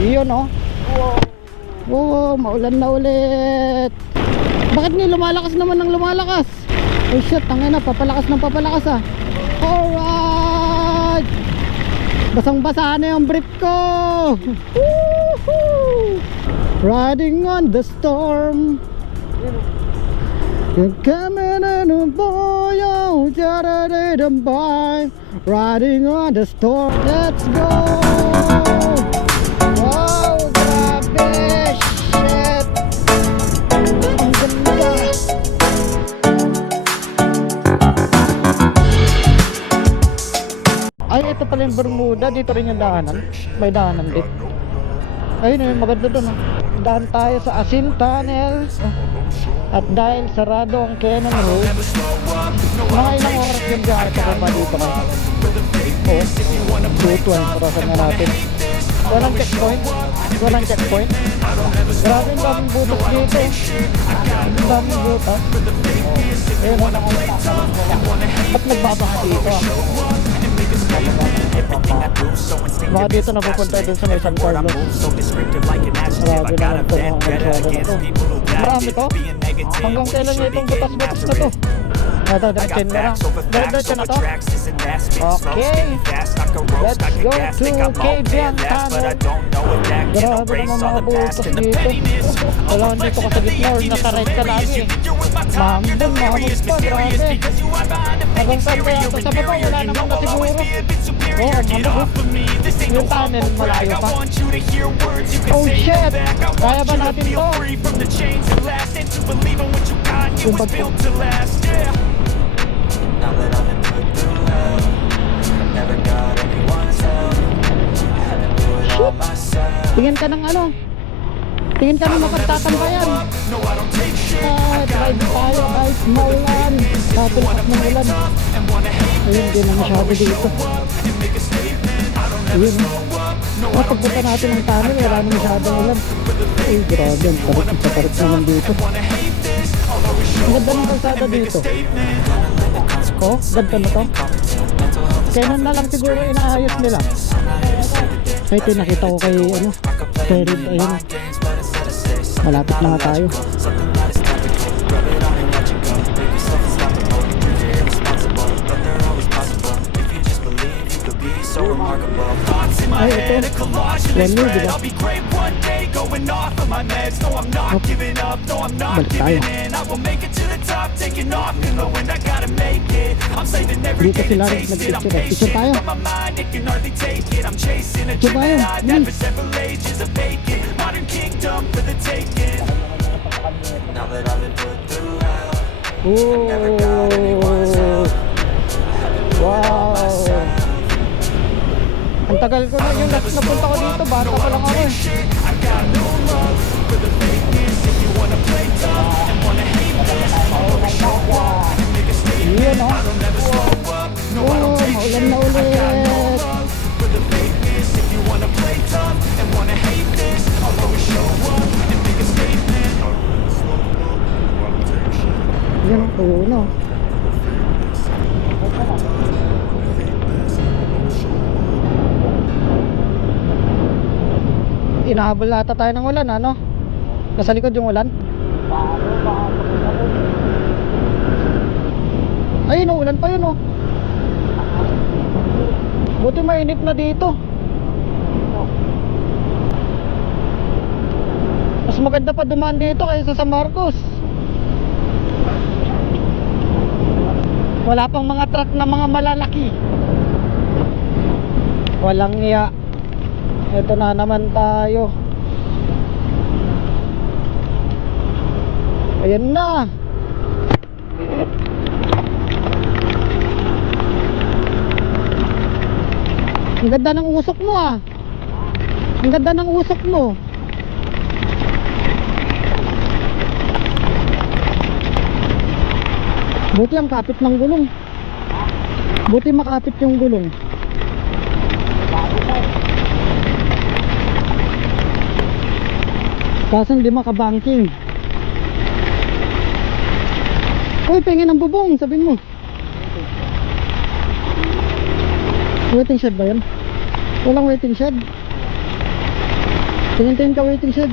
Yun oh. Oh, maulan na ulit. Bakit ni lumalakas naman ng lumalakas? Oh shit, tangina, papalakas ng papalakas ah. Alright. Basang-basa na yung brief ko. Woohoo! Riding on the storm. You're coming in a boy, oh, by. Riding on the storm. Let's go. Wow, grabe. Shit. Ang ganda. Ay, ito pala yung Bermuda. Dito rin yung daanan. May daanan dito. Ayun yung maganda doon. Daan tayo sa Asin Tunnel. At dahil sarado ang Cannon Road, mga ilang oras yung biyahe pa pa dito kayo. Oo, tutuan. Parasan na natin. Walang checkpoint. Walang checkpoint. Grabe yung daming butas dito. Ang daming butas. Ayun o. Ba't nagbabaha dito ah? Baka dito napupunta dun sa may San Carlos. Grabe naman ito mga masyado na to. Marami to. Hanggang kailan nyo itong butas-butas na to? Ito, diretsin na lang. Diretsin na to. Okay. Let's go to Cavian Tunnel. Grabe naman mga butas dito. Wala dito ka sa gitna or naka-right ka lagi eh. Mahambon, mahamog pa. Grabe. Hanggang saan kaya ito sa baba? Wala naman na siguro. Oo, mahamog. Yung tunnel malayo pa. Oh shit! Kaya ba natin to? Yung bagpo. Shoot! Tingin ka ng ano? Tingin ka ng mapagtatambayan. Drive tayo kahit maulan. Napilak ng ulan. Ayun, di na masyado dito. Ayun. Pagpunta natin ng tunnel, wala na masyadong ulan. Ay, grabe. Ang tarik naman dito. Ang ganda ng kalsada dito. Oh, ganda na to. Kaya na lang siguro inaayos nila. Ay, ito nakita ko kay ano, kay Red. Ayun. Malapit na nga tayo. Ay, ito. Lenny, diba? Oh. Balik tayo. Dito sila rin nag-picture. Picture tayo. Picture tayo. Oh. Wow. Ang tagal ko na yung last napunta ko dito, bata pa lang ako eh. Yun o. Oh, maulan na ulit. Yan o, no. Inahabol nata tayo ng ulan, ano? Nasa likod yung ulan. Ayun, ulan pa yun, oh. Buti mainit na dito. Mas maganda pa dumaan dito kaysa sa Marcos. Wala pang mga truck na mga malalaki. Walang iya. Ito na naman tayo. Ayan na. Ang ganda ng usok mo ah. Ang ganda ng usok mo. Buti ang kapit ng gulong. Buti makapit yung gulong. Kaso hindi makabanking. Uy, pengin ang bubong, sabihin mo. Waiting shed ba yan? Walang waiting shed. Tingin-tingin ka waiting shed.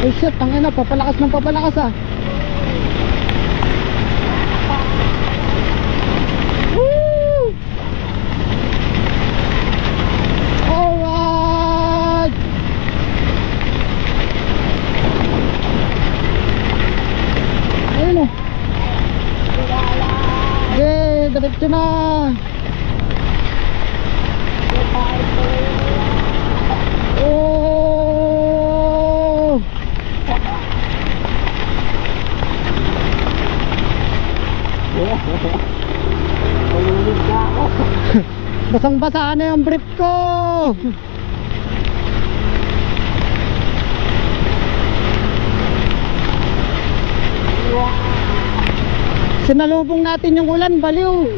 Ay shit, tangina, papalakas ng papalakas ah. Woo! Alright! Ayun o. Okay, diretso na. Oh! Basang-basa na yung brief ko. Sinalubong natin yung ulan, baliw.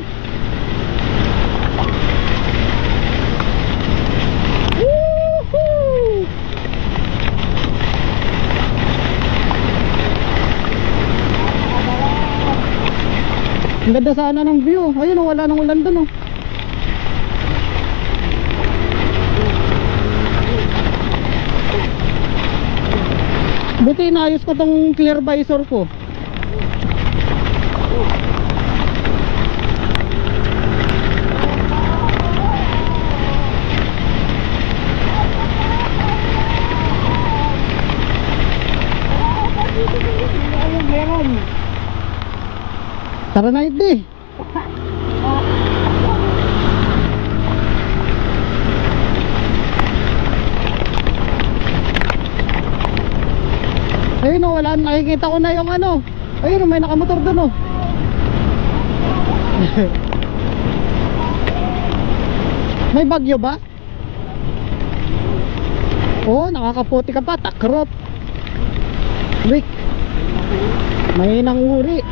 Woohoo! Ang ganda sana ng view. Ayun, wala nang ulan dun oh. Buti inaayos ko tong clear visor ko. Tara na iti. Ayun o, wala, nakikita ko na yung ano. Ayun o, may nakamotor dun o. May bagyo ba? Oo, nakakaputi ka pa, takrot. Rick, may nang uri.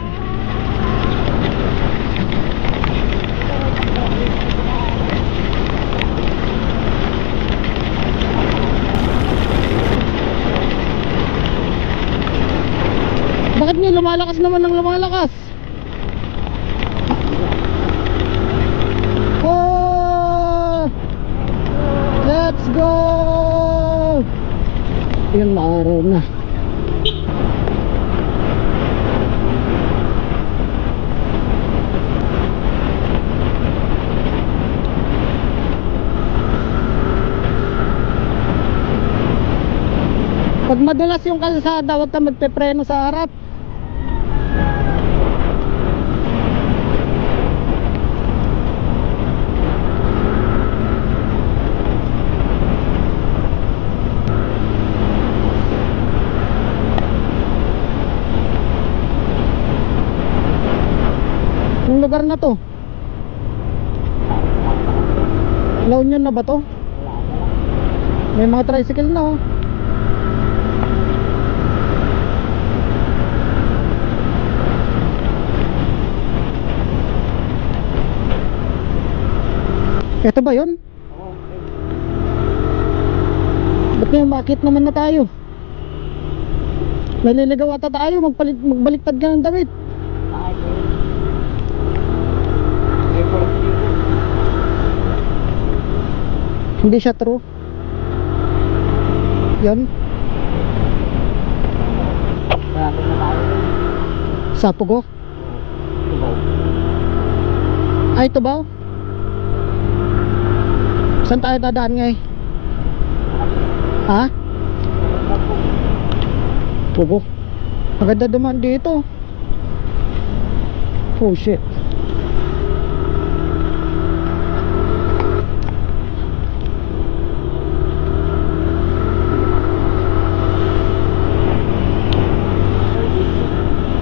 Bakit niya lumalakas naman ng lumalakas? Oh! Let's go! Yun, maaraw na. Pag madulas yung kalsada, huwag ka magpepreno sa harap. Yung lugar na to, La Union na ba to? May mga tricycle na oh. Ito ba yun? Ba't ngayon bakit naman na tayo? Naliligaw ata tayo, magbaliktad ka ng damit. Hindi siya true. Yan. Sa Pugo? Ay, ito ba? Saan tayo dadaan ngayon? Ha? Pugo. Maganda dumaan dito. Oh shit.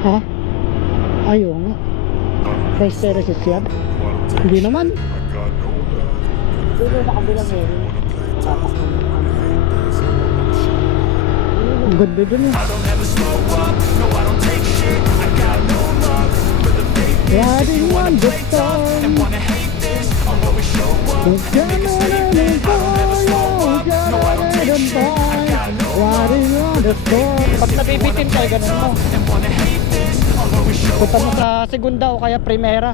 Ha? Ayaw nga. Price terraces yan? Hindi naman. Dito sa kabilang meron. Ang ganda dun eh. Riding on the storm. Riding on the storm. Pag nabibitin tayo, ganun mo. Punta mo sa segunda o kaya primera.